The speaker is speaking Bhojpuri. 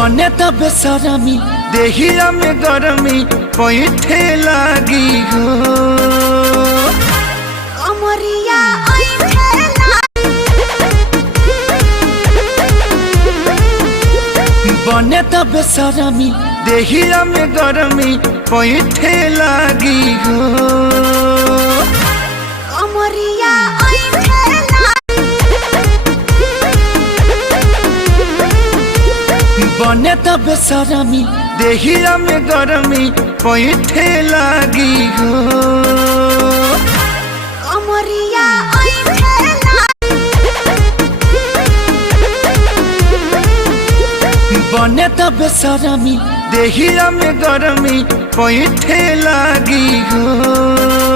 बने तब सरमी देहिया में गरमी पैठे लागी हो अमरिया बने तब सरमी देहिया में गरमी पैठे लागी हो अमरिया बने तब सरमी देहिया में गरमी पैठे लागी हो अमरिया बने तब सरमी देहिया में गरमी पैठे लागी हो।